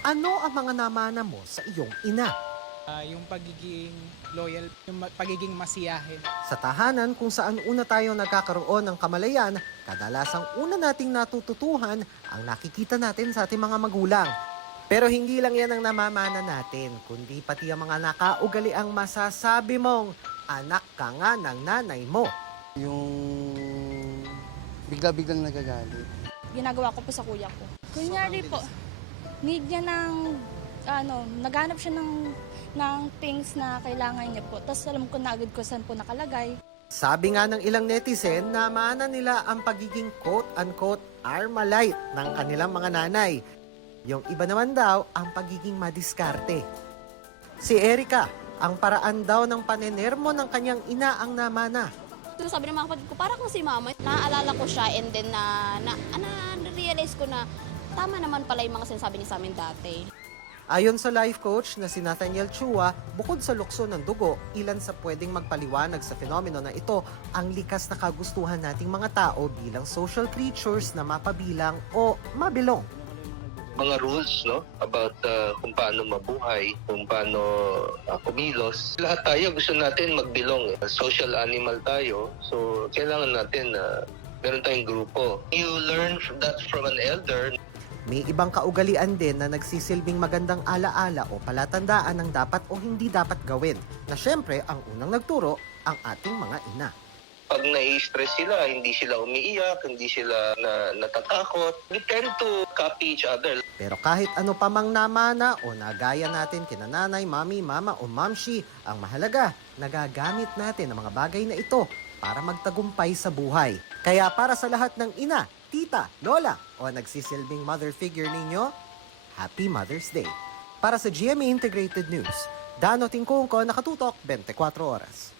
Ano ang mga namana mo sa iyong ina? Yung pagiging loyal, yung pagiging masiyahin. Sa tahanan kung saan una tayo nagkakaroon ng kamalayan, kadalasang una nating natututuhan ang nakikita natin sa ating mga magulang. Pero hindi lang yan ang namamana natin, kundi pati ang mga nakaugali ang masasabi mong anak ka nga ng nanay mo. Yung bigla-biglang nagagalit. Ginagawa ko po sa kuya ko. Kunyari po, need niya ng, naghanap siya ng things na kailangan niya po. Tapos alam ko na agad ko saan po nakalagay. Sabi nga ng ilang netizen, namana nila ang pagiging quote-unquote Armalite ng kanilang mga nanay. Yung iba naman daw, ang pagiging madiskarte. Si Erica, ang paraan daw ng panenermo ng kanyang ina ang namana. Sabi ng mga kapatid ko, para kang si mama. Naaalala ko siya and then na-realize ko na tama naman pala yung mga sinasabi niya sa amin dati. Ayon sa life coach na si Nathaniel Chua, bukod sa lukso ng dugo, ilan sa pwedeng magpaliwanag sa fenomeno na ito ang likas na kagustuhan nating mga tao bilang social creatures na mapabilang o mabilong. Mga rules, no, about kung paano mabuhay, kung paano kumilos. Lahat tayo gusto natin magbilong. Social animal tayo, so kailangan natin meron tayong grupo. You learn that from an elder. May ibang kaugalian din na nagsisilbing magandang alaala o palatandaan ng dapat o hindi dapat gawin, na syempre ang unang nagturo ang ating mga ina. Pag nai-stress sila, hindi sila umiiyak, hindi sila natatakot. We tend to copy each other. Pero kahit ano pa mang namana o nagaya natin kina nanay, mami, mama o mamshi, ang mahalaga, nagagamit natin ang mga bagay na ito para magtagumpay sa buhay. Kaya para sa lahat ng ina, tita, lola o nagsisilbing mother figure ninyo, Happy Mother's Day. Para sa GMA Integrated News, Dano Tingkongko, nakatutok 24 oras.